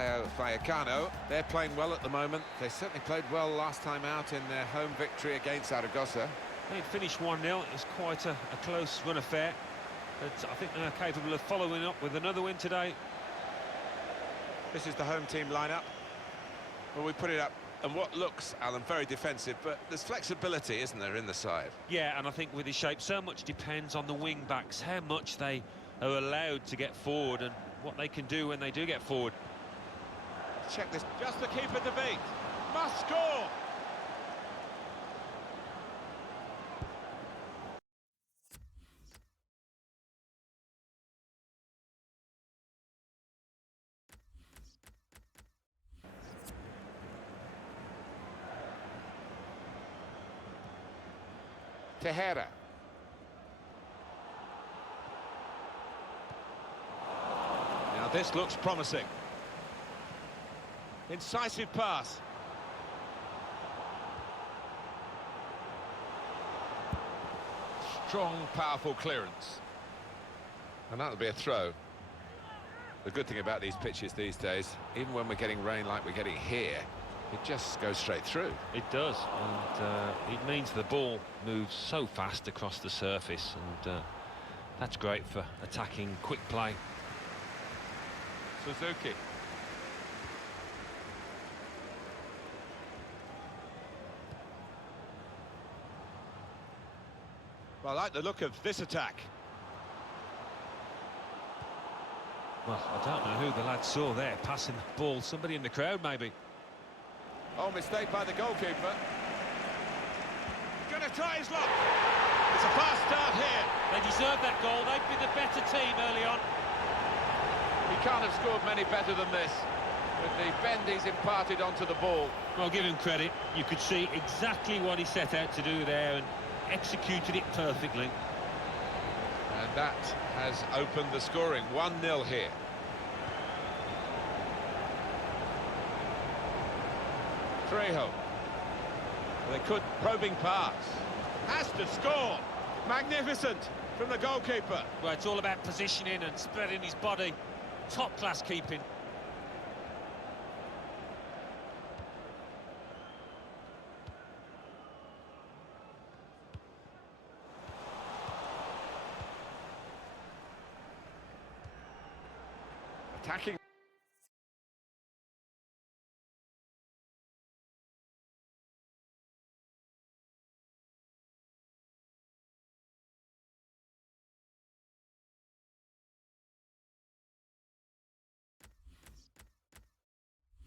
Rayo Vallecano. They're playing well at the moment. They certainly played well last time out in their home victory against Zaragoza. They'd finished 1-0. It was quite a close run affair. But I think they're capable of following up with another win today. This is the home team lineup. Well, we put it up, and what looks, Alan, very defensive, but there's flexibility, isn't there, in the side? Yeah, and I think with his shape, so much depends on the wing-backs, how much they are allowed to get forward and what they can do when they do get forward. Check this. Just the keeper to beat. Must score! Tejera. Now this looks promising. Incisive pass. Strong, powerful clearance. And that'll be a throw. The good thing about these pitches these days, even when we're getting rain like we're getting here, it just goes straight through. It does, and it means the ball moves so fast across the surface, and that's great for attacking quick play. Suzuki. Well, I like the look of this attack. Well, I don't know who the lad saw there, passing the ball. Somebody in the crowd, maybe. Oh, mistake by the goalkeeper. Gonna try his luck. It's a fast start here. They deserved that goal. They'd be the better team early on. He can't have scored many better than this, with the bend he's imparted onto the ball. Well, give him credit. You could see exactly what he set out to do there and executed it perfectly. And that has opened the scoring. 1-0 here. Trejo. They could. Probing pass. Has to score. Magnificent from the goalkeeper. Well, it's all about positioning and spreading his body. Top-class keeping. Attacking.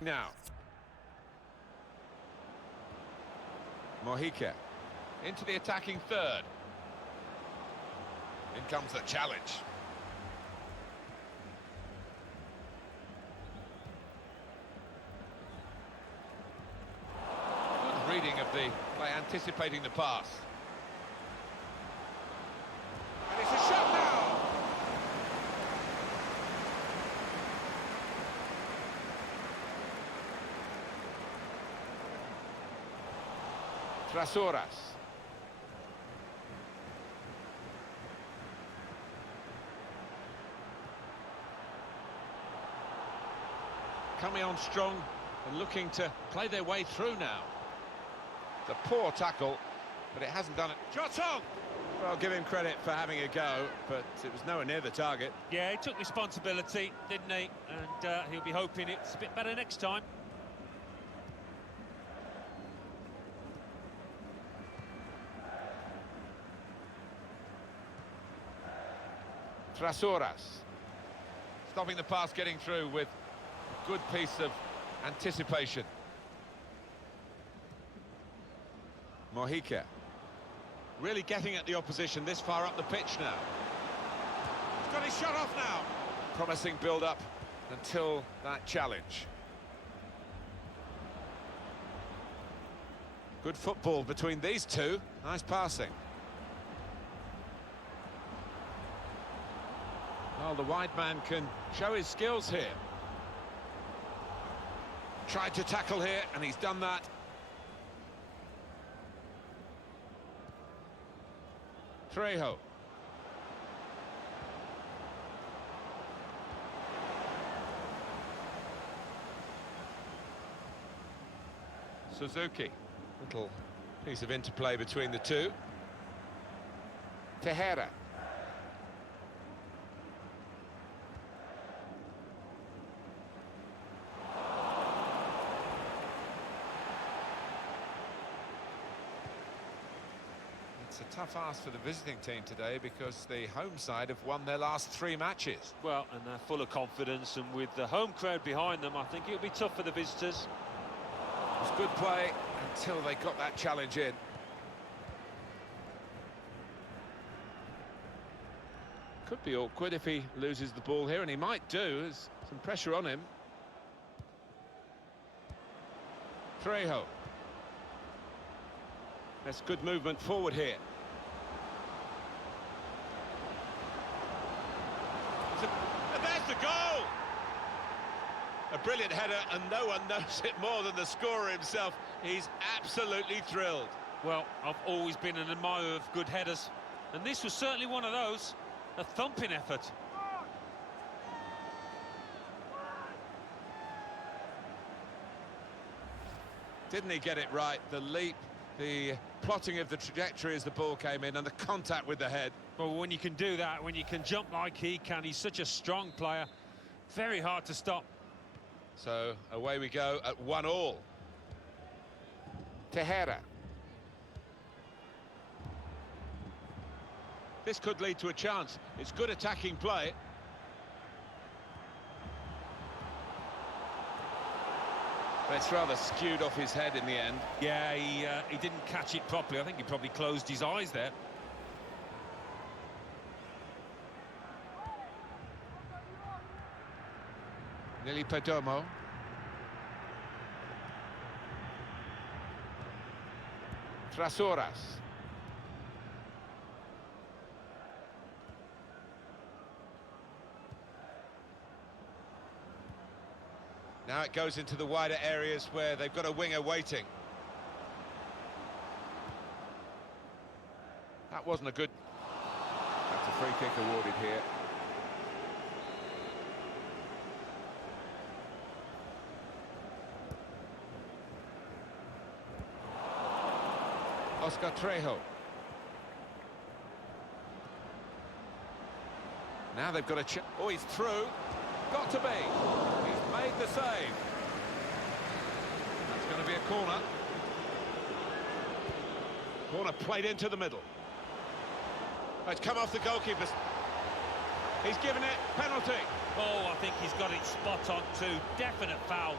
Now. Mojica into the attacking third. In comes the challenge. Good reading of the by anticipating the pass. And it's a shot now. Trasuras. Coming on strong and looking to play their way through now. It's a poor tackle, but it hasn't done it. Shot on! Well, give him credit for having a go, but it was nowhere near the target. Yeah, he took responsibility, didn't he? And he'll be hoping it's a bit better next time. Trasuras. Stopping the pass getting through with a good piece of anticipation. Mojica. Really getting at the opposition this far up the pitch now. He's got his shot off now. Promising build-up until that challenge. Good football between these two. Nice passing. Well, the wide man can show his skills here. Tried to tackle here, and he's done that. Trejo. Suzuki. Little piece of interplay between the two. Tejera. It's a tough ask for the visiting team today because the home side have won their last 3 matches. Well, and they're full of confidence, and with the home crowd behind them, I think it'll be tough for the visitors. It was good play until they got that challenge in. Could be awkward if he loses the ball here, and he might do. There's some pressure on him. Trejo. That's good movement forward here. And there's the goal! A brilliant header, and no one knows it more than the scorer himself. He's absolutely thrilled. Well, I've always been an admirer of good headers, and this was certainly one of those. A thumping effort. Didn't he get it right? The leap, the plotting of the trajectory as the ball came in, and the contact with the head. Well, when you can do that, when you can jump like he can, he's such a strong player. Very hard to stop. So away we go at 1-1. Tejera. This could lead to a chance. It's good attacking play. But it's rather skewed off his head in the end. Yeah, he didn't catch it properly. I think he probably closed his eyes there. Lily Perdomo. Trasoras. Now it goes into the wider areas where they've got a winger waiting. That wasn't a good... That's a free kick awarded here. Oscar Trejo. Now they've got a... Oh, he's through. Got to be. He's made the save. That's going to be a corner. Corner played into the middle. Oh, it's come off the goalkeeper's. He's given it. Penalty. Oh, I think he's got it spot on too. Definite foul.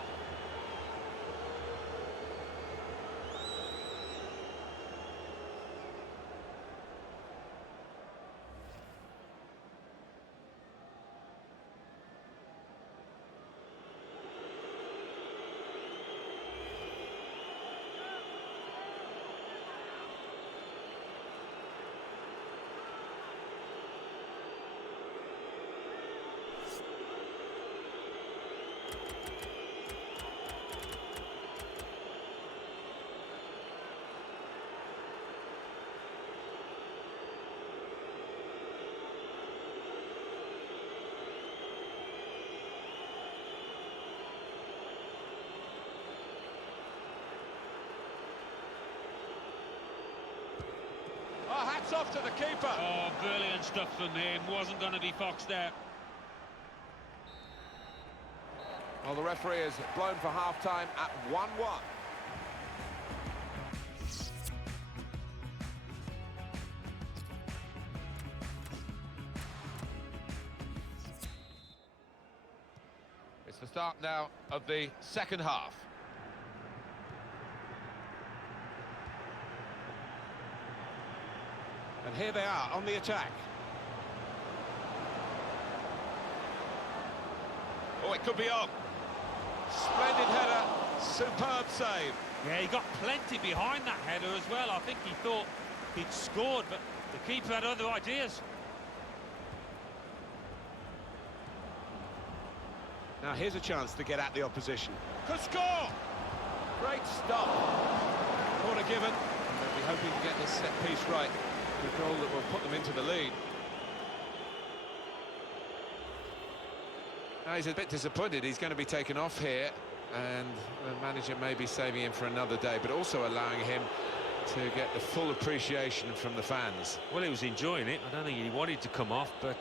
Oh, hats off to the keeper. Oh, brilliant stuff from him. Wasn't going to be Fox there. Well, the referee has blown for half-time at 1-1. It's the start now of the second half. And here they are on the attack. Oh, it could be on. Splendid header, superb save. Yeah, he got plenty behind that header as well. I think he thought he'd scored, but the keeper had other ideas. Now here's a chance to get at the opposition. Could score! Great stop. Corner given. They'll be hoping to get this set piece right. A goal that will put them into the lead. Now he's a bit disappointed. He's going to be taken off here, and the manager may be saving him for another day, but also allowing him to get the full appreciation from the fans. Well, he was enjoying it. I don't think he wanted to come off, but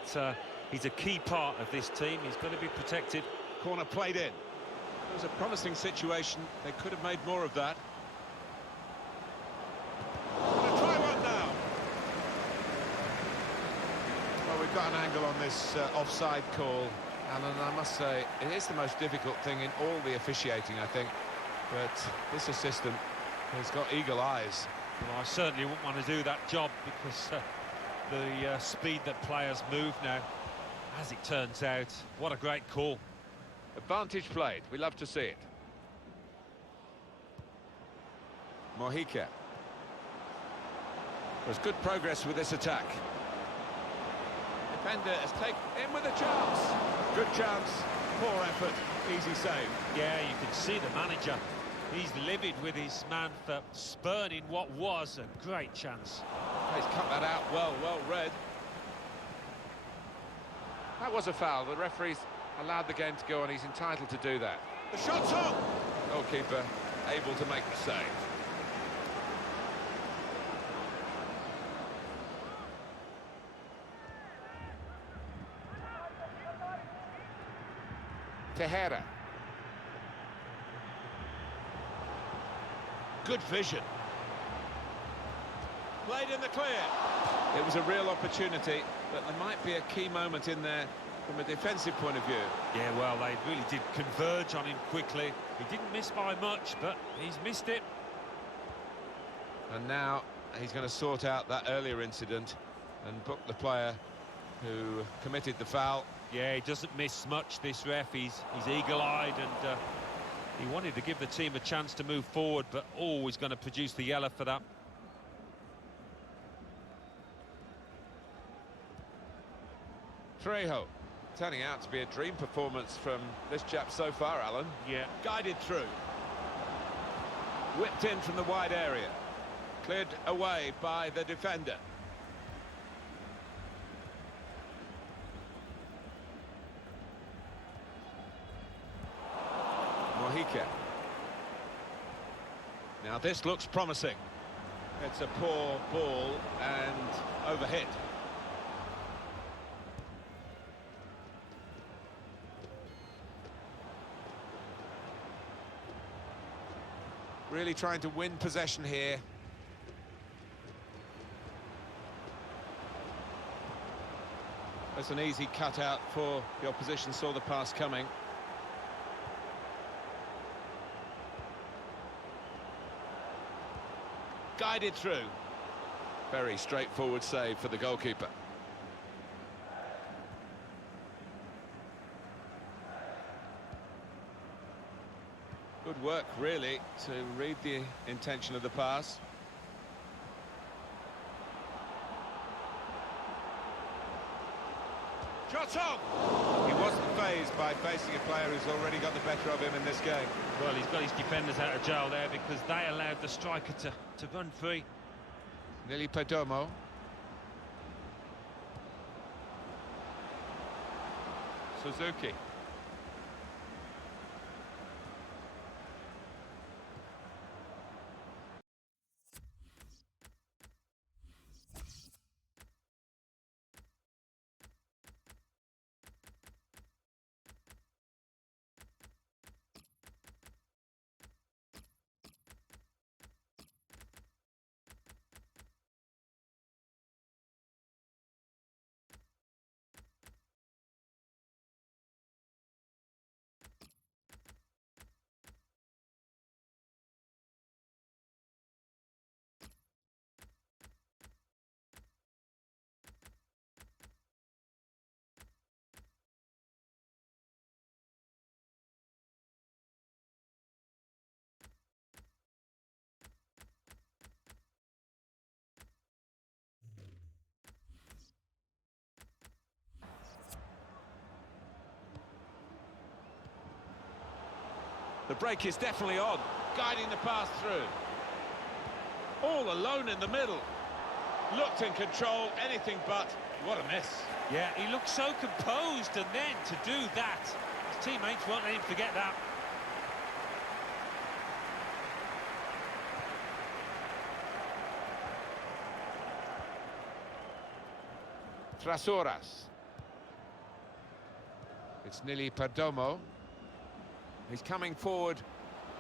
he's a key part of this team. He's got to be protected. Corner played in. It was a promising situation. They could have made more of that. Gonna try one now. Well, we've got an angle on this offside call, Alan. I must say, it is the most difficult thing in all the officiating, I think. But this assistant has got eagle eyes. Well, I certainly wouldn't want to do that job because the speed that players move now, as it turns out, what a great call. Advantage played. We love to see it. Mojica. There's good progress with this attack. Defender has taken in with a chance. Good chance, poor effort, easy save. Yeah, you can see the manager. He's livid with his man for spurning what was a great chance. He's cut that out well read. That was a foul. The referee's allowed the game to go on. He's entitled to do that. The shot's on! Goalkeeper able to make the save. Tejera. Good vision. Played in the clear. It was a real opportunity, but there might be a key moment in there from a defensive point of view. Yeah, well, they really did converge on him quickly. He didn't miss by much, but he's missed it. And now he's going to sort out that earlier incident and book the player who committed the foul. Yeah, he doesn't miss much, this ref. He's eagle-eyed, and he wanted to give the team a chance to move forward, but always going to produce the yellow for that. Trejo, turning out to be a dream performance from this chap so far, Alan. Yeah. Guided through. Whipped in from the wide area. Cleared away by the defender. Mojica. Now this looks promising. It's a poor ball and overhit. Really trying to win possession here. That's an easy cutout for the opposition, saw the pass coming. Guided through. Very straightforward save for the goalkeeper. Good work, really, to read the intention of the pass. Shot on! He wasn't fazed by facing a player who's already got the better of him in this game. Well, he's got his defenders out of jail there because they allowed the striker to run free. Nili Perdomo. Suzuki. The break is definitely on, guiding the pass through. All alone in the middle. Looked in control, anything but. What a miss. Yeah, he looked so composed, and then to do that, his teammates won't let him forget that. Trasoras. It's Nili Perdomo. He's coming forward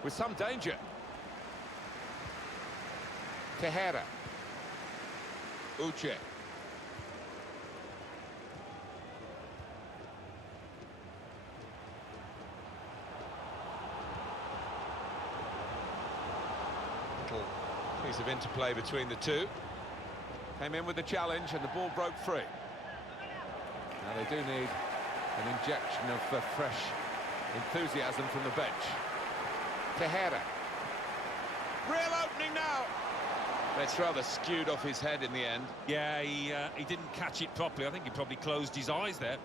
with some danger. Tejera. Uche. Little piece of interplay between the two. Came in with the challenge and the ball broke free. Now they do need an injection of fresh enthusiasm from the bench. Tejera. Real opening now. It's rather skewed off his head in the end. Yeah, he didn't catch it properly. I think he probably closed his eyes there.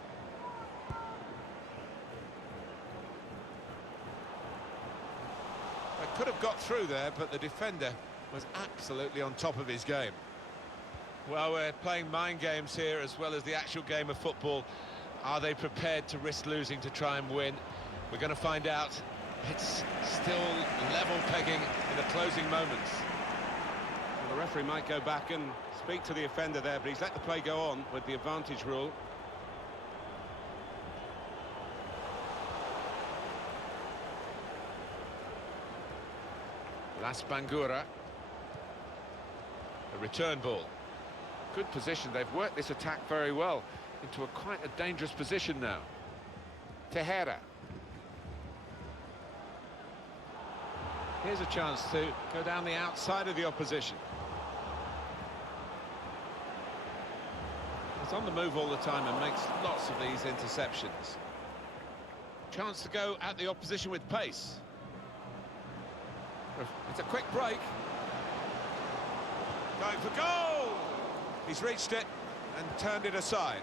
They could have got through there, but the defender was absolutely on top of his game. Well, we're playing mind games here as well as the actual game of football. Are they prepared to risk losing to try and win? We're going to find out. It's still level pegging in the closing moments. Well, the referee might go back and speak to the offender there, but he's let the play go on with the advantage rule. Las Bangura. A return ball. Good position. They've worked this attack very well into quite a dangerous position now. Tejera. Here's a chance to go down the outside of the opposition. He's on the move all the time and makes lots of these interceptions. Chance to go at the opposition with pace. It's a quick break. Going for goal! He's reached it and turned it aside.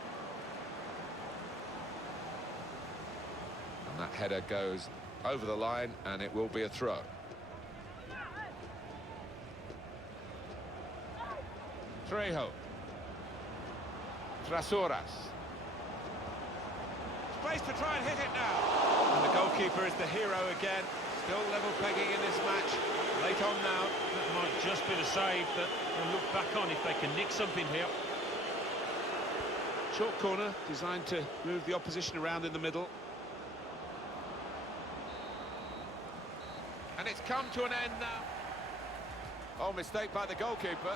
And that header goes over the line and it will be a throw. Trejo. Trasoras. Space to try and hit it now. And the goalkeeper is the hero again. Still level pegging in this match. Late on now. That might just be the save that they'll look back on if they can nick something here. Short corner designed to move the opposition around in the middle. And it's come to an end now. Oh, mistake by the goalkeeper.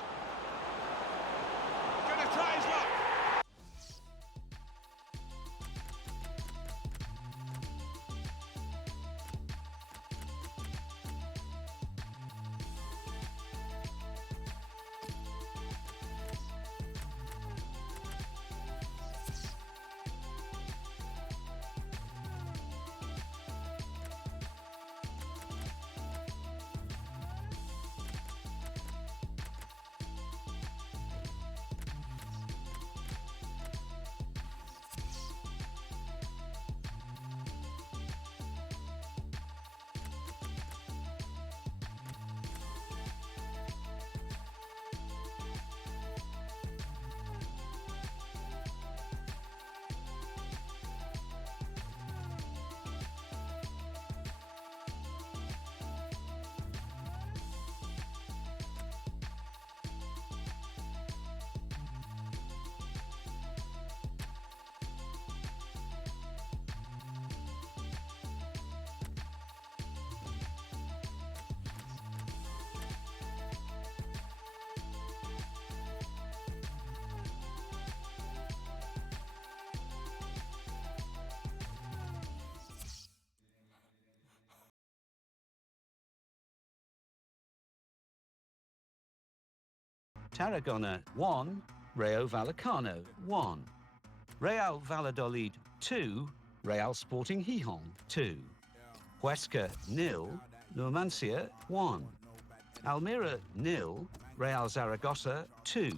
Gonna try his luck. Tarragona 1, Rayo Vallecano 1, Real Valladolid 2, Real Sporting Gijón 2, Huesca 0, Numancia 1, Almira 0, Real Zaragoza 2.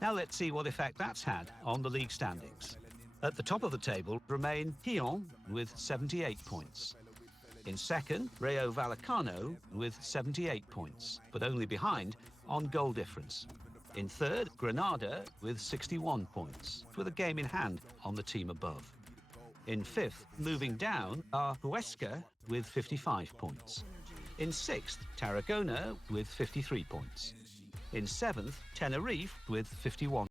Now let's see what effect that's had on the league standings. At the top of the table remain Gijón with 78 points. In second, Rayo Vallecano with 78 points, but only behind on goal difference. In third, Granada with 61 points, with a game in hand on the team above. In fifth, moving down, are Huesca with 55 points. In sixth, Tarragona with 53 points. In seventh, Tenerife with 51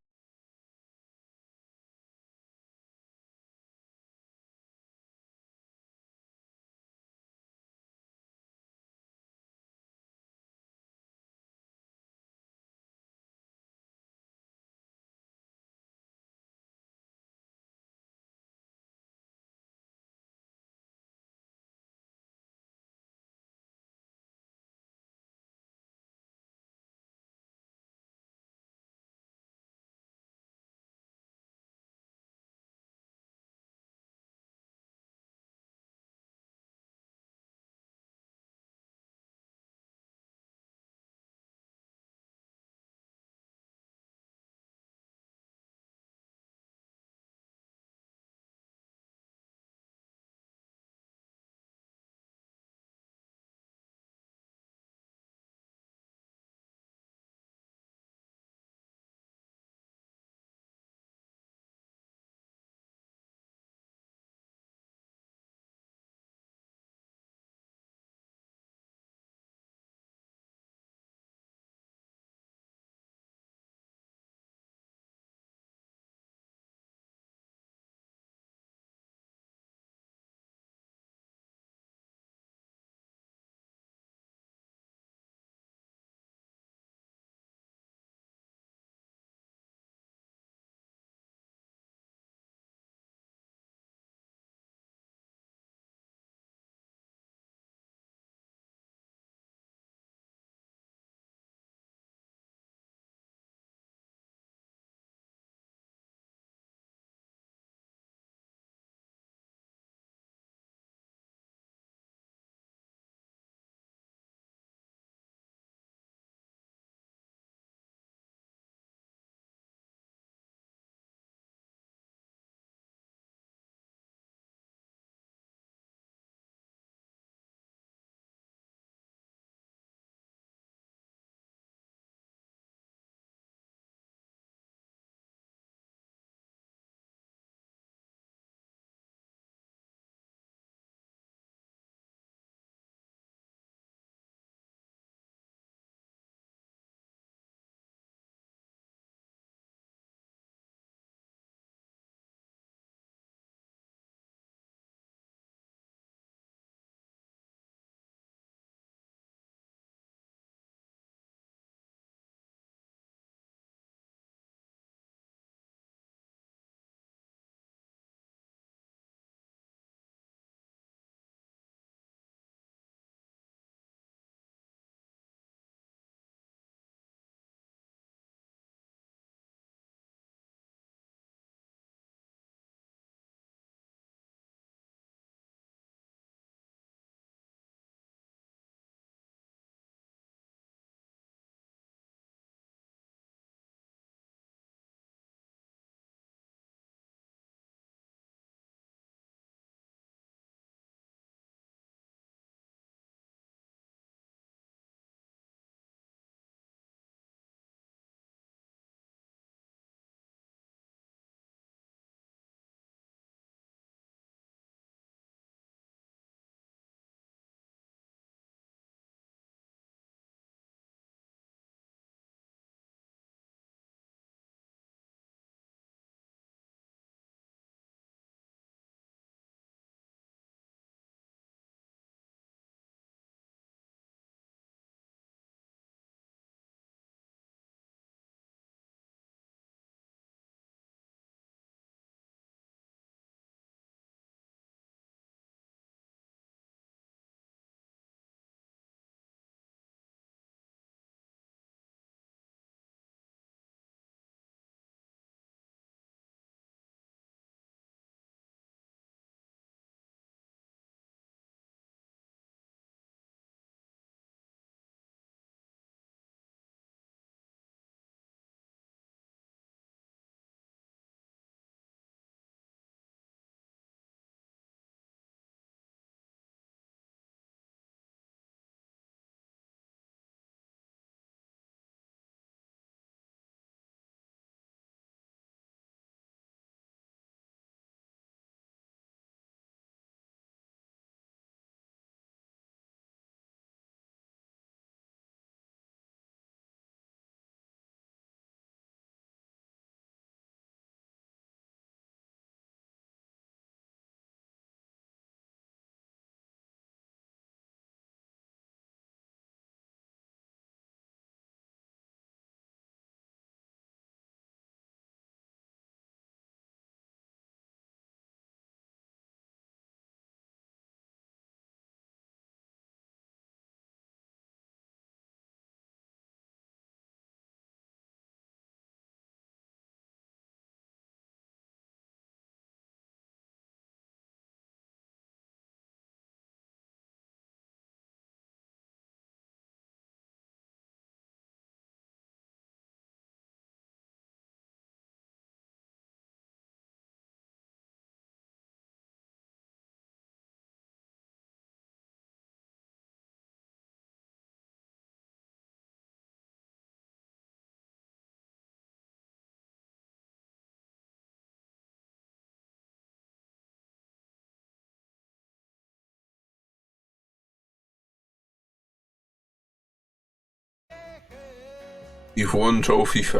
i włączą FIFA.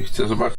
I chcę zobaczyć.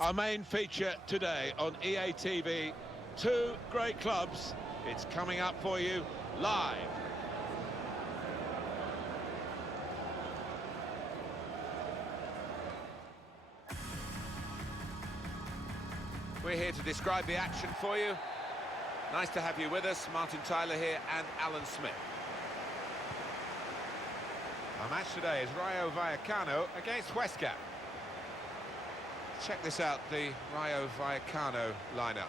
Our main feature today on EA TV, two great clubs. It's coming up for you live. We're here to describe the action for you. Nice to have you with us. Martin Tyler here and Alan Smith. Our match today is Rayo Vallecano against Huesca. Check this out, the Rayo Vallecano lineup.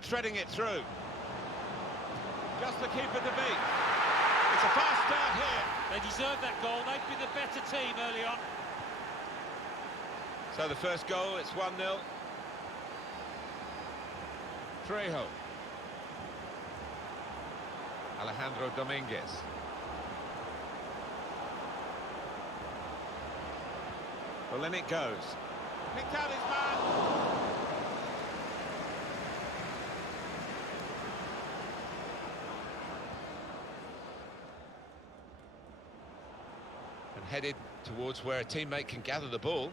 Threading it through. Just the keeper to beat. It's a fast start here. They deserve that goal. They'd be the better team early on. So the first goal, it's 1-0. Trejo. Alejandro Dominguez. Well, in it goes. Picked out his man. And headed towards where a teammate can gather the ball.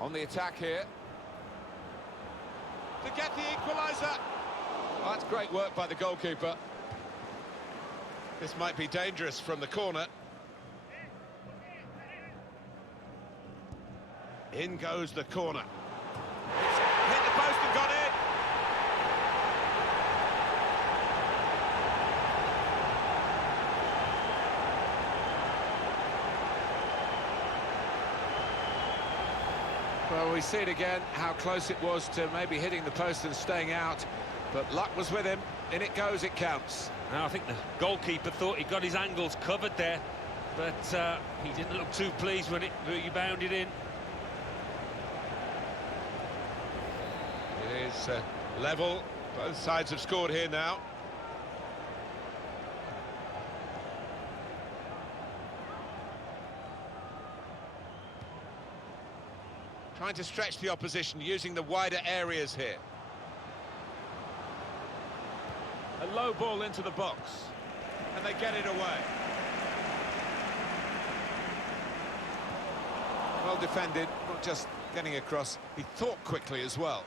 On the attack here. To get the equaliser. Oh, that's great work by the goalkeeper. This might be dangerous from the corner. In goes the corner. It's hit the post and got in. Well, we see it again, how close it was to maybe hitting the post and staying out. But luck was with him. In it goes, it counts. Now, I think the goalkeeper thought he got his angles covered there, but he didn't look too pleased when it rebounded in. It is level. Both sides have scored here now. Trying to stretch the opposition, using the wider areas here. A low ball into the box, and they get it away. Well defended, not just getting across, he thought quickly as well.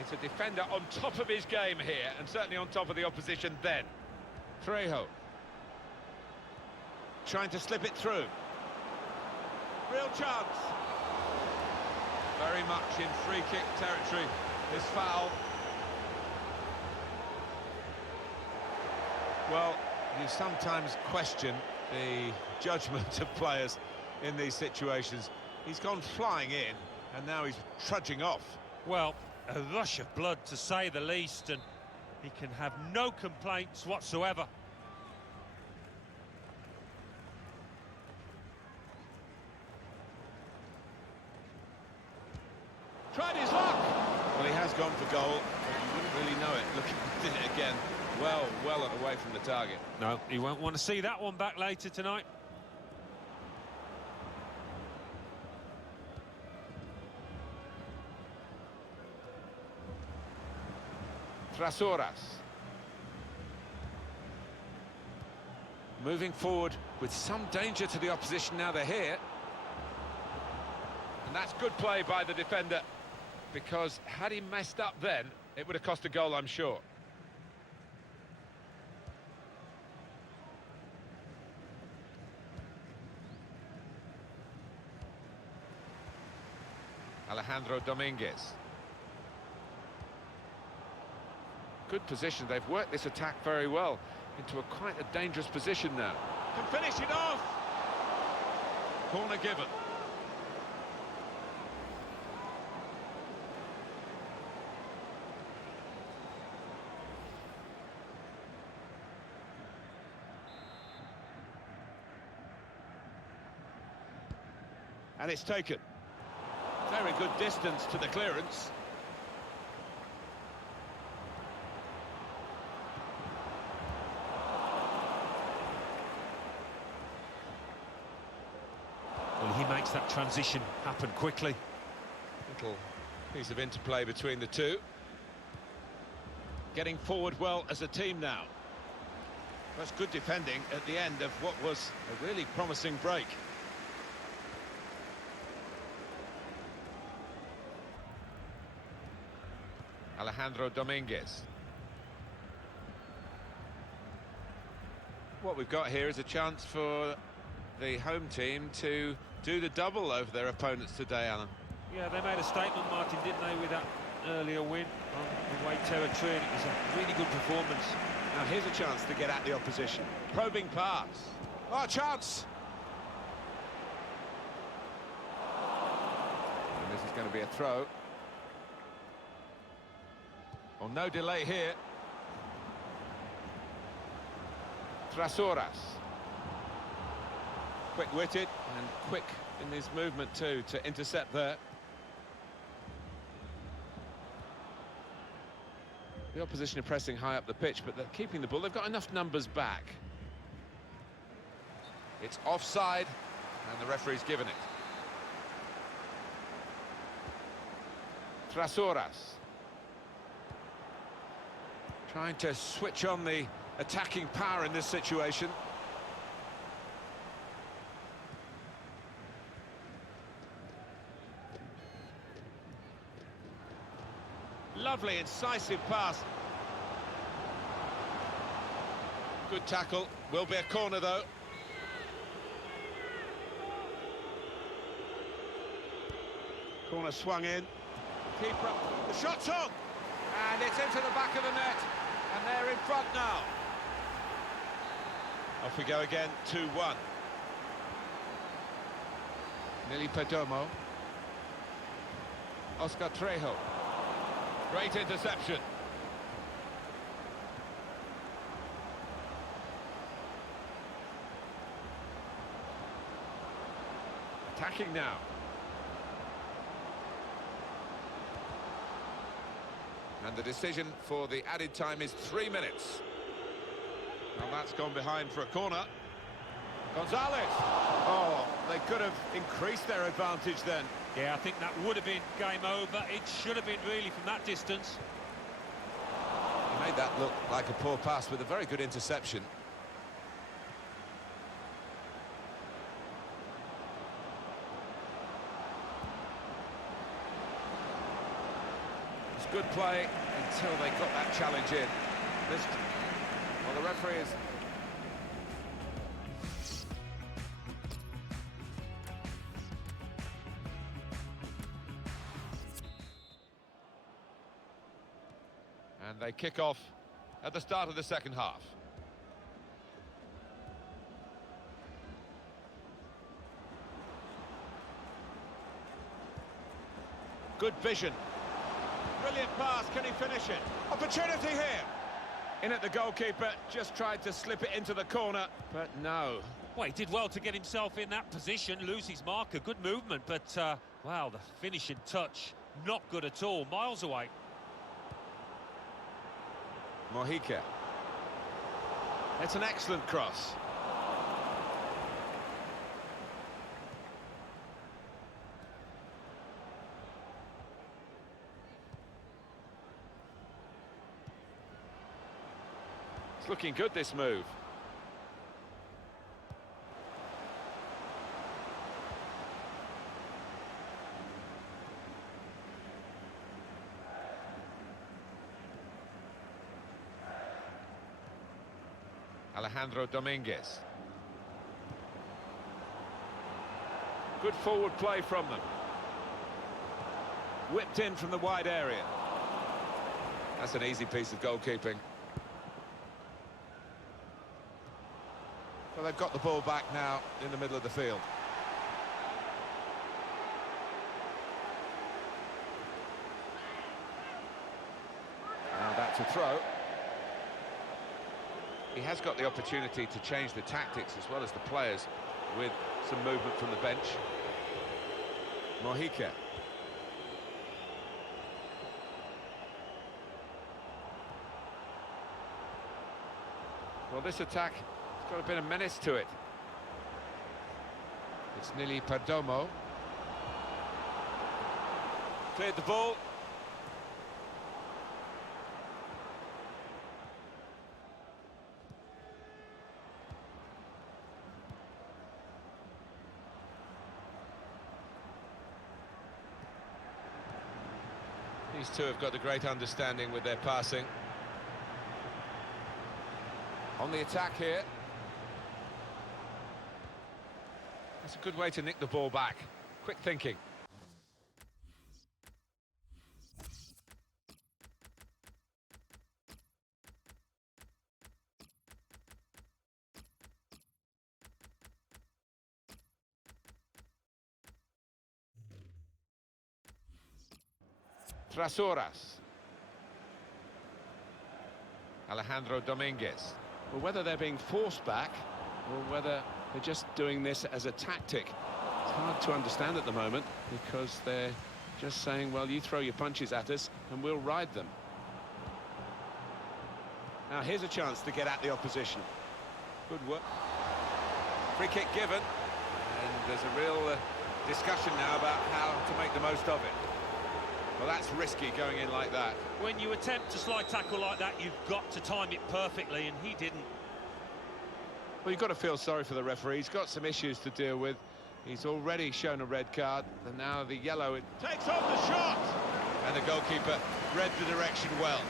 It's a defender on top of his game here, and certainly on top of the opposition then. Trejo. Trying to slip it through. Real chance. Very much in free kick territory, this foul. Well, you sometimes question the judgment of players in these situations. He's gone flying in, and now he's trudging off. Well, a rush of blood to say the least, and he can have no complaints whatsoever. Tried his luck! Well, he has gone for goal, but you wouldn't really know it looking at it again. Well and away from the target. No, he won't want to see that one back later tonight. Trasoras. Moving forward with some danger to the opposition now they're here. And that's good play by the defender, because had he messed up then, it would have cost a goal, I'm sure. Alejandro Dominguez. Good position, they've worked this attack very well into quite a dangerous position now. Can finish it off! Corner given. And it's taken. Very good distance to the clearance. Well, he makes that transition happen quickly. Little piece of interplay between the two. Getting forward well as a team now. That's good defending at the end of what was a really promising break. Alejandro Dominguez. What we've got here is a chance for the home team to do the double over their opponents today, Alan. Yeah, they made a statement, Martin, didn't they, with that earlier win on away territory, and it was a really good performance. Now here's a chance to get at the opposition. Probing pass. Oh, chance! And this is going to be a throw. Well, no delay here. Trasoras. Quick-witted and quick in his movement too to intercept there. The opposition are pressing high up the pitch, but they're keeping the ball. They've got enough numbers back. It's offside, and the referee's given it. Trasoras. Trying to switch on the attacking power in this situation. Lovely, incisive pass. Good tackle. Will be a corner, though. Corner swung in. Keeper up. The shot's on! And it's into the back of the net. And they're in front now. Off we go again, 2-1. Nili Perdomo. Oscar Trejo. Great interception. Attacking now. And the decision for the added time is 3 minutes. Well, that's gone behind for a corner. Gonzalez. Oh, they could have increased their advantage then. Yeah, I think that would have been game over. It should have been really from that distance. Made that look like a poor pass with a very good interception. It's good play until they got that challenge in. Well, the referee is... And they kick off at the start of the second half. Good vision. Brilliant pass, can he finish it? Opportunity here. In at the goalkeeper, just tried to slip it into the corner, but no. Well, he did well to get himself in that position, lose his marker, good movement, but, wow, the finishing touch, not good at all, miles away. Mojica. It's an excellent cross. It's looking good, this move. Alejandro Dominguez. Good forward play from them. Whipped in from the wide area. That's an easy piece of goalkeeping. Well, they've got the ball back now in the middle of the field. Now that's a throw. He has got the opportunity to change the tactics as well as the players with some movement from the bench. Mojica. Well, this attack has got a bit of menace to it. It's Nili Perdomo. Cleared the ball. These two have got a great understanding with their passing. On the attack here. That's a good way to nick the ball back. Quick thinking. Trasoras. Alejandro Dominguez. Well, whether they're being forced back or whether they're just doing this as a tactic, it's hard to understand at the moment, because they're just saying, well, you throw your punches at us and we'll ride them. Now here's a chance to get at the opposition. Good work. Free kick given. And there's a real discussion now about how to make the most of it. Well, that's risky going in like that. When you attempt a slide tackle like that, you've got to time it perfectly, and he didn't. Well, you've got to feel sorry for the referee. He's got some issues to deal with. He's already shown a red card, and now the yellow. It Takes off the shot! And the goalkeeper read the direction well.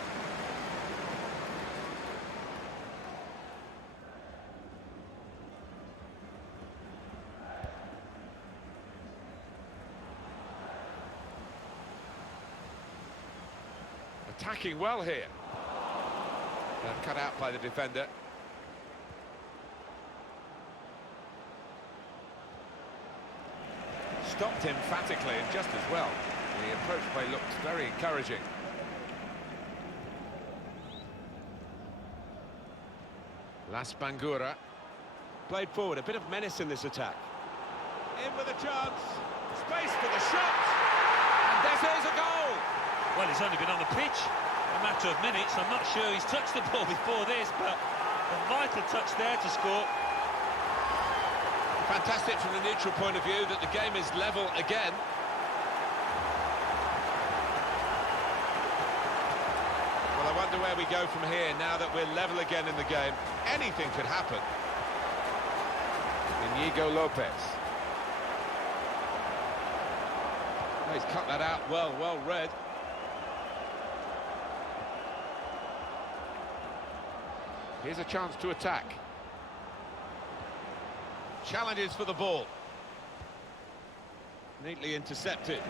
Attacking well here. Cut out by the defender. Stopped emphatically and just as well. The approach play looked very encouraging. Las Bangura. played forward, a bit of menace in this attack. In with a chance. Space for the shot. And this is a goal. Well, he's only been on the pitch a matter of minutes. I'm not sure he's touched the ball before this, but a vital touch there to score. Fantastic from the neutral point of view that the game is level again. Well, Well, I wonder where we go from here now that we're level again in the game. Anything could happen. Inigo Lopez. Oh, he's cut that out well read. Here's a chance to attack. Challenges for the ball. Neatly intercepted.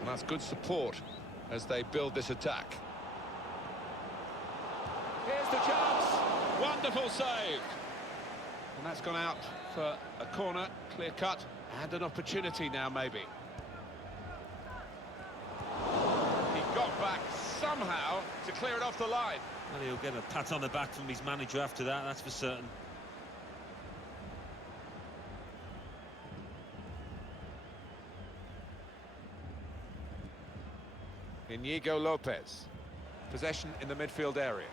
And that's good support as they build this attack. Here's the chance. Wonderful save. And that's gone out for a corner, clear cut, and an opportunity now maybe. He got back somehow to clear it off the line. Well, he'll get a pat on the back from his manager after that, that's for certain. Inigo Lopez. Possession in the midfield area.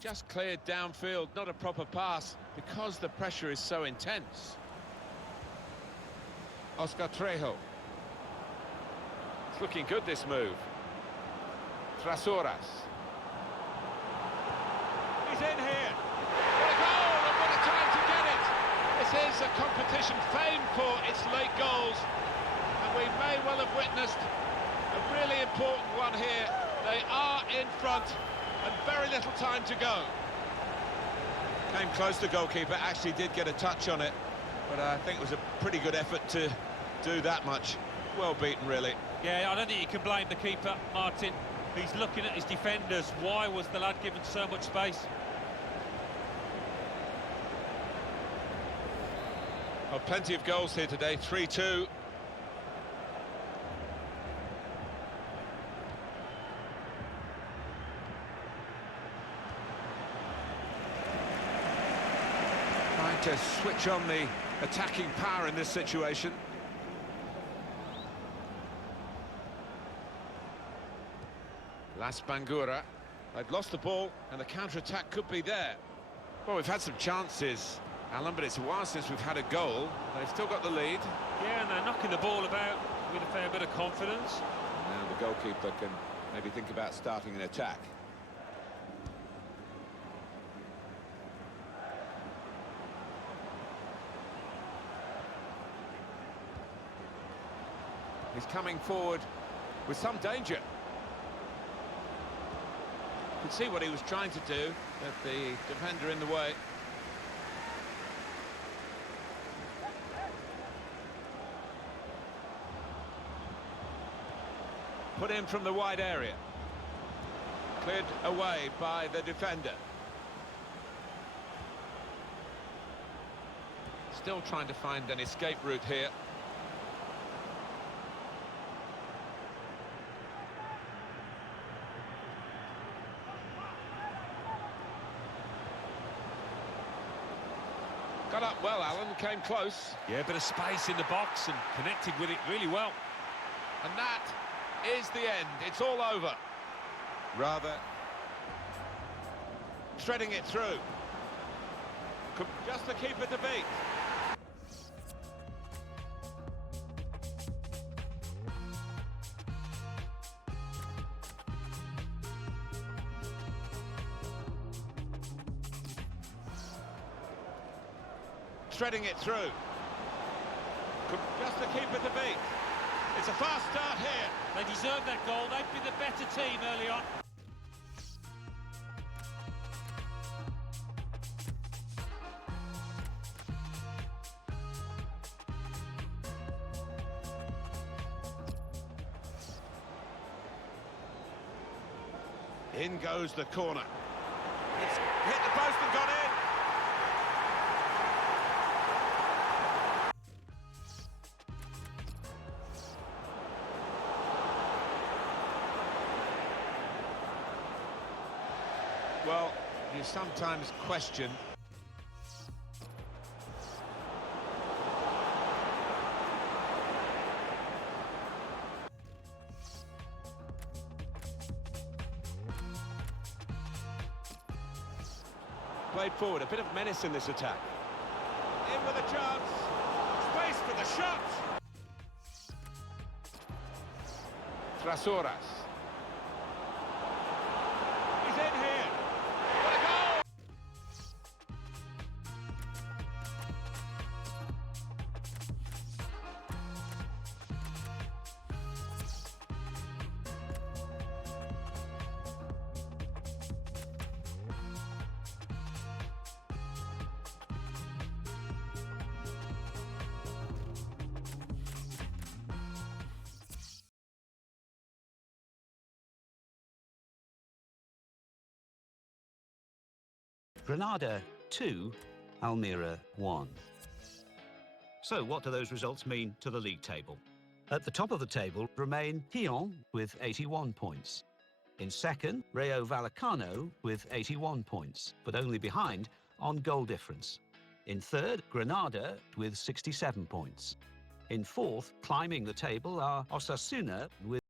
Just cleared downfield, not a proper pass, because the pressure is so intense. Oscar Trejo. It's looking good, this move. Trasoras. He's in here. What a goal, and what a time to get it. This is a competition famed for its late goals, and we may well have witnessed a really important one here. They are in front. And very little time to go. Came close, the goalkeeper, actually did get a touch on it, but I think it was a pretty good effort to do that much. Well beaten, really. Yeah, I don't think you can blame the keeper, Martin. He's looking at his defenders. Why was the lad given so much space? Well, plenty of goals here today, 3-2. To switch on the attacking power in this situation. Las Bangura. They've lost the ball and the counter-attack could be there. Well, we've had some chances, Alan, but it's a while since we've had a goal. They've still got the lead. Yeah, and they're knocking the ball about with a fair bit of confidence. Now the goalkeeper can maybe think about starting an attack. He's coming forward with some danger. You can see what he was trying to do, but the defender in the way. Put in from the wide area. Cleared away by the defender. Still trying to find an escape route here. Got up well, Alan, came close. Yeah, bit of space in the box and connected with it really well. And that is the end. It's all over. Rather threading it through. Just the keeper to beat. Threading it through. Just the keeper to beat. It's a fast start here. They deserve that goal. They've been the better team early on. In goes the corner. It's hit the post and gone in. You sometimes question Played forward, a bit of menace in this attack. in with a chance. Space for the shot. Trasoras. He's in here. What a goal! Granada 2, Almira 1. So what do those results mean to the league table? At the top of the table remain Hyon with 81 points. In second, Rayo Vallecano with 81 points, but only behind on goal difference. In third, Granada with 67 points. In fourth, climbing the table are Osasuna with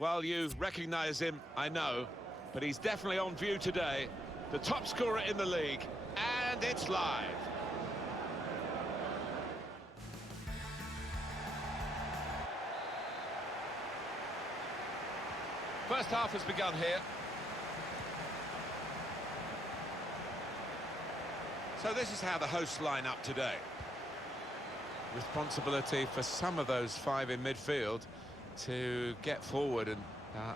Well, you recognise him, I know, but he's definitely on view today. The top scorer in the league, and it's live. First half has begun here. So this is how the hosts line up today. Responsibility for some of those five in midfield to get forward, and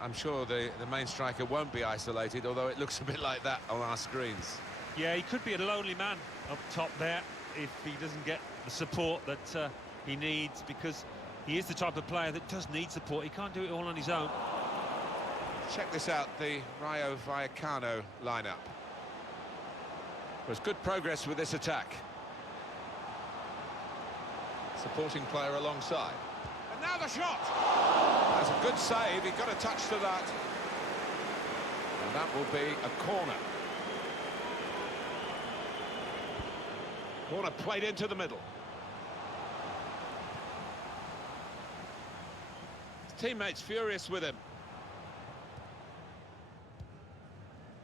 I'm sure the main striker won't be isolated, although it looks a bit like that on our screens. Yeah, he could be a lonely man up top there if he doesn't get the support that he needs, because he is the type of player that does need support. He can't do it all on his own. Check this out, the Rayo Vallecano lineup. There's good progress with this attack. Supporting player alongside. And now the shot! That's a good save, he got a touch to that. And that will be a corner. Corner played into the middle. His teammates furious with him.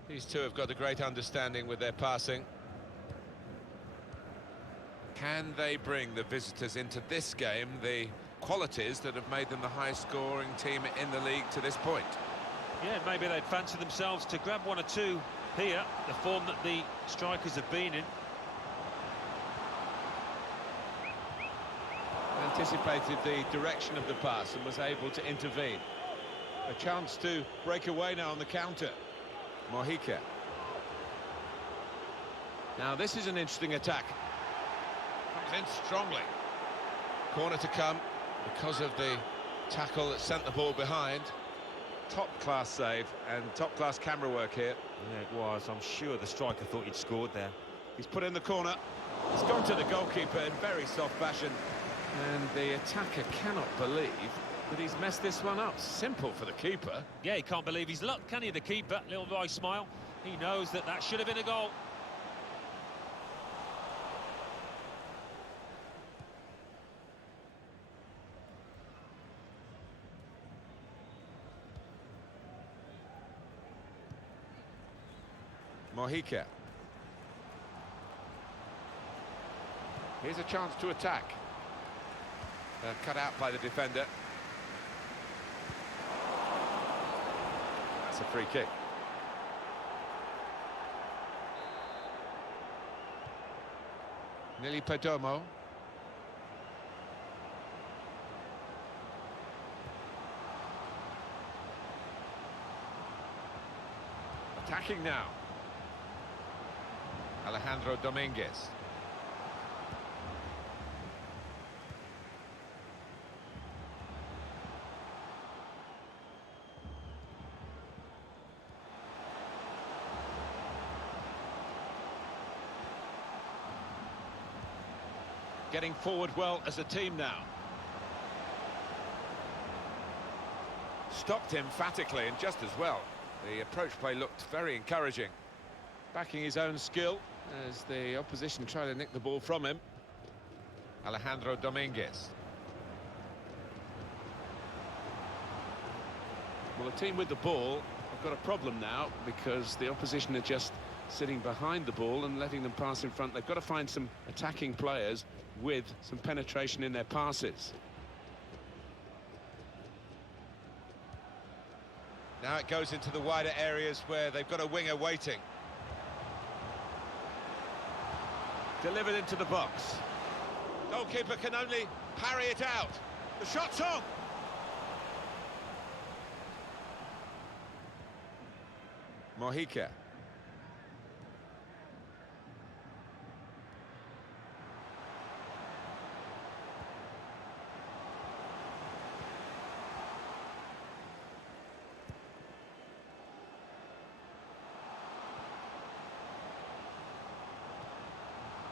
These two have got a great understanding with their passing. Can they bring the visitors into this game the qualities that have made them the highest scoring team in the league to this point? Yeah, maybe they'd fancy themselves to grab one or two here, the form that the strikers have been in. Anticipated the direction of the pass and was able to intervene. A chance to break away now on the counter. Mojica. Now this is an interesting attack. Comes in strongly. Corner to come because of the tackle that sent the ball behind. Top-class save and top-class camera work here. Yeah, it was. I'm sure the striker thought he'd scored there. He's put in the corner. He's gone to the goalkeeper in very soft fashion. And the attacker cannot believe that he's messed this one up. Simple for the keeper. Yeah, he can't believe his luck, can he, the keeper? Little boy smile. He knows that that should have been a goal. Mojica. Here's a chance to attack. Cut out by the defender. That's a free kick. Nili Perdomo. Attacking now. Alejandro Dominguez. Getting forward well as a team now. Stopped emphatically and just as well. The approach play looked very encouraging. Backing his own skill as the opposition try to nick the ball from him. Alejandro Dominguez. Well, the team with the ball have got a problem now because the opposition are just sitting behind the ball and letting them pass in front. They've got to find some attacking players with some penetration in their passes. Now it goes into the wider areas where they've got a winger waiting. Delivered into the box. Goalkeeper can only parry it out. The shot's on! Mojica.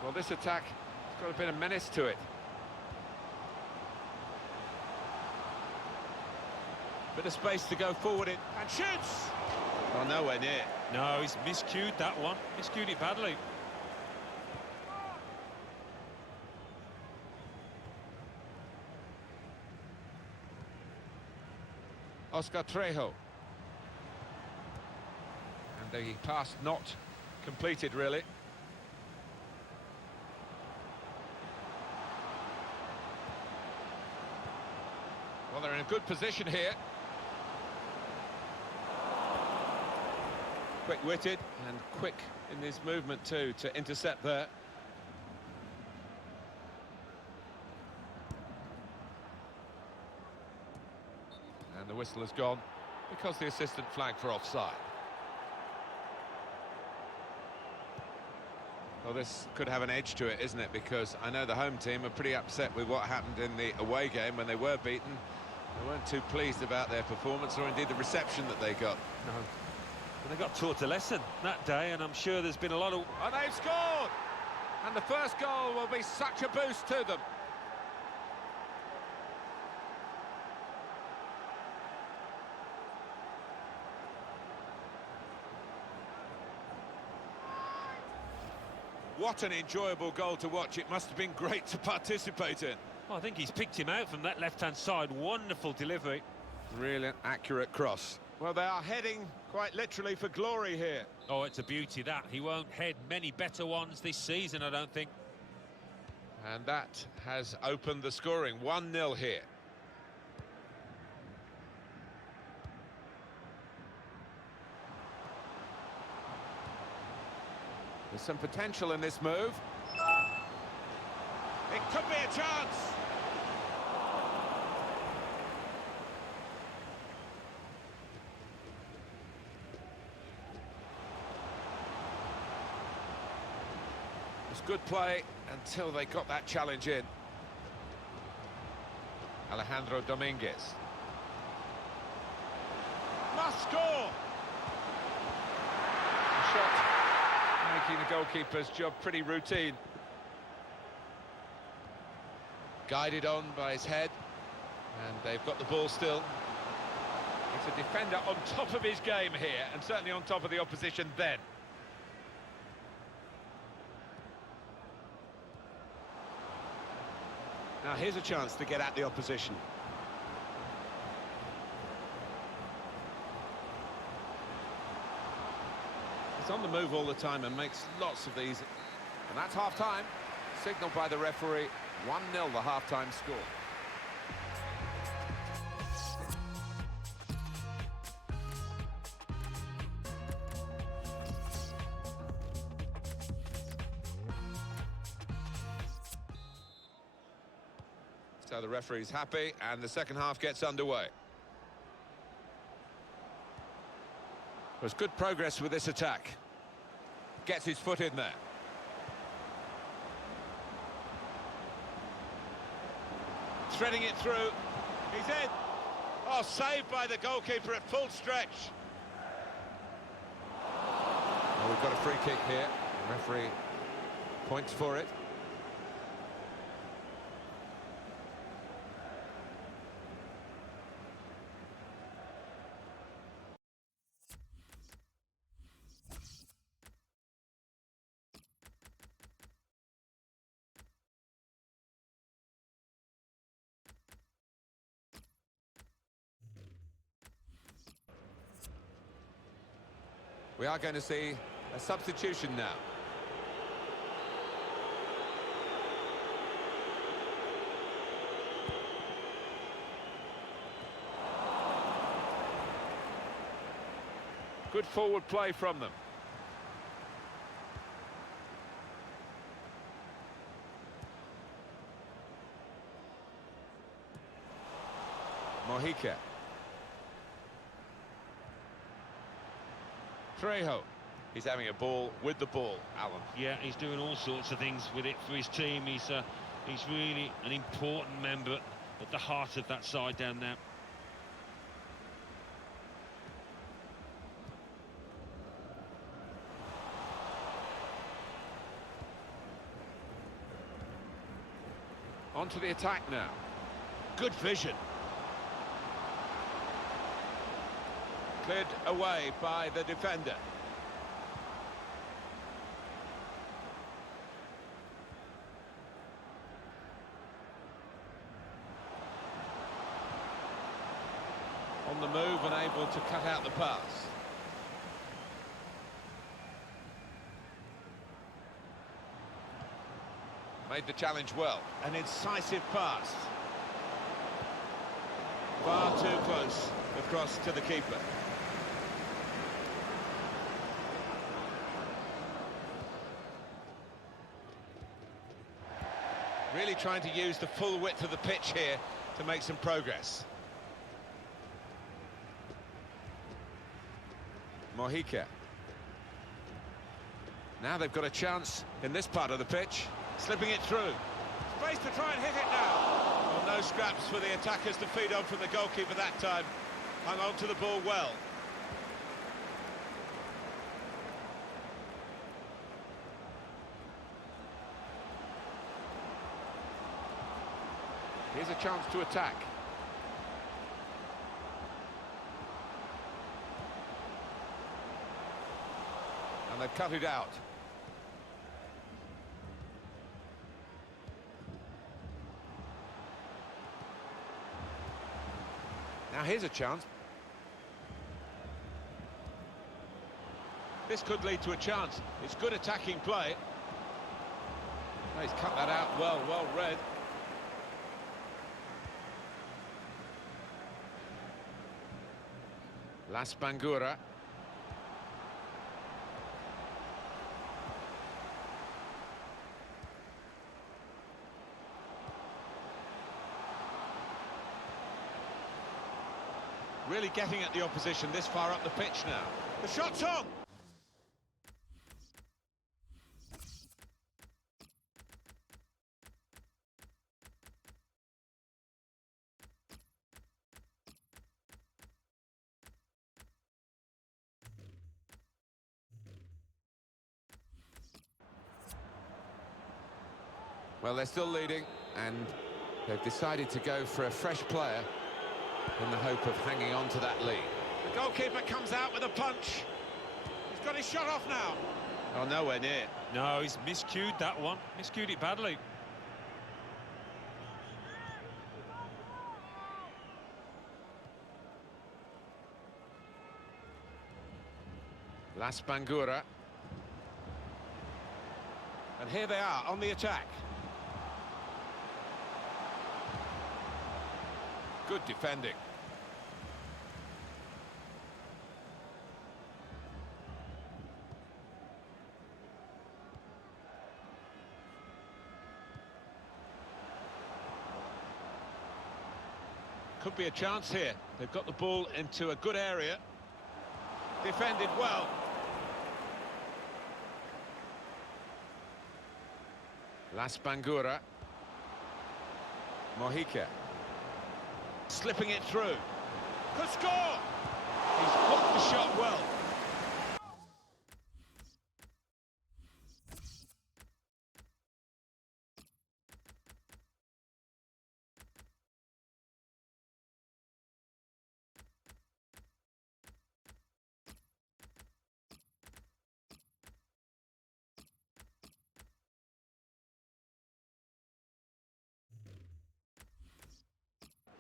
Well, this attack has got a bit of menace to it. Bit of space to go forward in, and shoots! Oh, nowhere near. No, he's miscued that one. Miscued it badly. Oscar Trejo. And the pass not completed, really. Well, they're in a good position here. Quick-witted and quick in his movement too to intercept there. And the whistle has gone because the assistant flagged for offside. Well, this could have an edge to it, isn't it? Because I know the home team are pretty upset with what happened in the away game when they were beaten. They weren't too pleased about their performance or indeed the reception that they got. No. Well, they got taught a lesson that day, and I'm sure there's been a lot of... And they've scored! And the first goal will be such a boost to them. What an enjoyable goal to watch. It must have been great to participate in. Well, I think he's picked him out from that left-hand side. Wonderful delivery. Really accurate cross. Well, they are heading quite literally for glory here. Oh, it's a beauty, that. He won't head many better ones this season, I don't think. And that has opened the scoring. 1-0 here. There's some potential in this move. It could be a chance. It was good play until they got that challenge in. Alejandro Dominguez. Must score! The shot making the goalkeeper's job pretty routine. Guided on by his head, and they've got the ball still. It's a defender on top of his game here, and certainly on top of the opposition then. Now here's a chance to get at the opposition. He's on the move all the time and makes lots of these. And that's half-time, signalled by the referee. 1-0 the half-time score. So the referee's happy, and the second half gets underway. There's good progress with this attack. Gets his foot in there. Threading it through. He's in. Oh, saved by the goalkeeper at full stretch. Well, we've got a free kick here. The referee points for it. We are going to see a substitution now. Good forward play from them. Mojica. Trejo. He's having a ball with the ball, Alan. Yeah, he's doing all sorts of things with it for his team. He's really an important member at the heart of that side down there. On to the attack now. Good vision. Cleared away by the defender. On on the move and able to cut out the pass. Made the challenge well. An incisive pass. Far too close across to the keeper. Really trying to use the full width of the pitch here to make some progress. Mojica. Now they've got a chance in this part of the pitch. Slipping it through. Space to try and hit it now. Well, no scraps for the attackers to feed on from the goalkeeper that time. Hung on to the ball well. Here's a chance to attack. And they've cut it out. Now here's a chance. This could lead to a chance. It's good attacking play. Oh, he's cut that out well, well read. Las Bangura. Really getting at the opposition this far up the pitch now. The shot's on! Well, they're still leading, and they've decided to go for a fresh player in the hope of hanging on to that lead. The goalkeeper comes out with a punch. He's got his shot off now. Oh, nowhere near. No, he's miscued that one. Miscued it badly. Las Bangura. And here they are on the attack. Good defending. Could be a chance here. They've got the ball into a good area. Defended well. Las Bangura. Mojica. Slipping it through. Could score! He's hooked the shot well.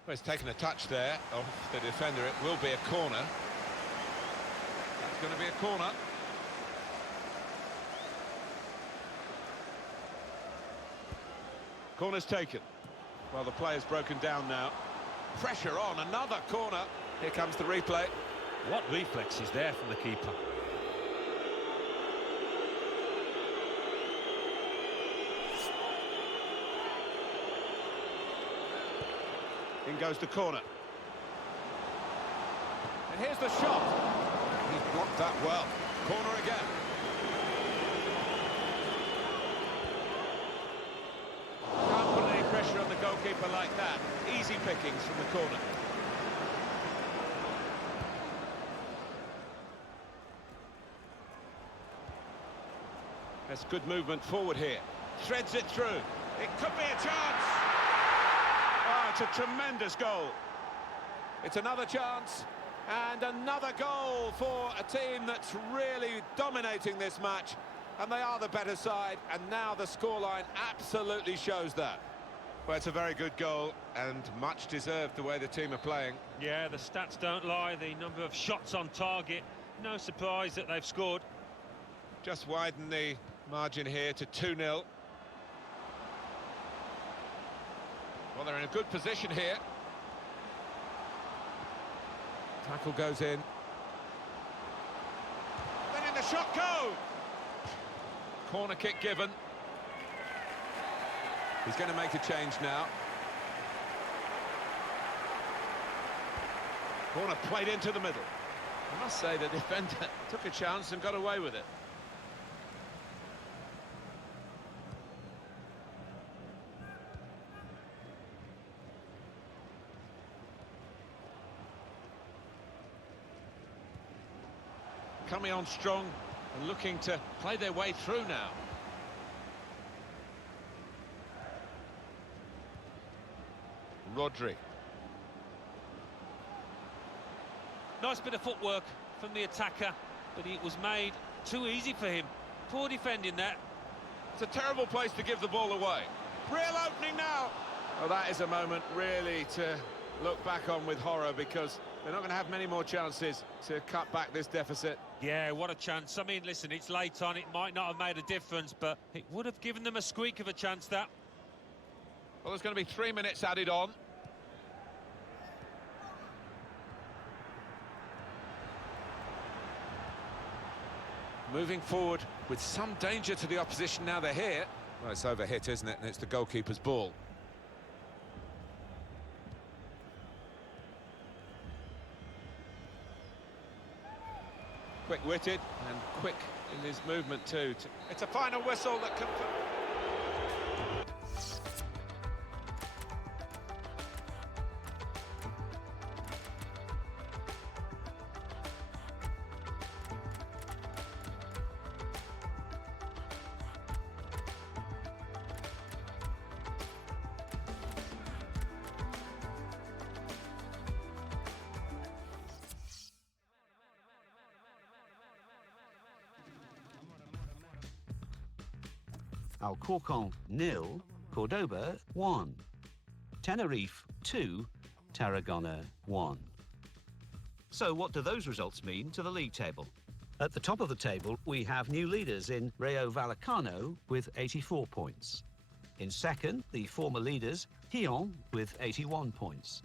Well, he's taken a touch there off the defender. It will be a corner. That's going to be a corner. Corner's taken. Well, the player's broken down now. Pressure on, another corner. Here comes the replay. What reflex is there from the keeper? In goes the corner. And here's the shot. He's blocked that well. Corner again. Can't put any pressure on the goalkeeper like that. Easy pickings from the corner. That's good movement forward here. Threads it through. It could be a chance. Oh, it's a tremendous goal. It's another chance and another goal for a team that's really dominating this match, and they are the better side, and now the scoreline absolutely shows that. Well, it's a very good goal and much deserved the way the team are playing. Yeah, the stats don't lie. The number of shots on target, no surprise that they've scored. Just widen the margin here to 2-0. Well, they're in a good position here. Tackle goes in. Then in the shot go! Corner kick given. He's going to make a change now. Corner played into the middle. I must say the defender took a chance and got away with it. Coming on strong and looking to play their way through now. Rodri. Nice bit of footwork from the attacker, but it was made too easy for him. Poor defending that. It's a terrible place to give the ball away. Real opening now. Well, that is a moment really to look back on with horror, because they're not going to have many more chances to cut back this deficit. Yeah, what a chance. I mean, listen, it's late on. It might not have made a difference, but it would have given them a squeak of a chance, that. Well, there's going to be 3 minutes added on. Moving forward with some danger to the opposition now they're here. Well, it's overhit, isn't it? And it's the goalkeeper's ball. Quick-witted and quick in his movement too. It's a final whistle that can... Alcorcon 0, Cordoba 1. Tenerife 2, Tarragona 1. So what do those results mean to the league table? At the top of the table, we have new leaders in Rayo Vallecano with 84 points. In second, the former leaders, Hyon, with 81 points.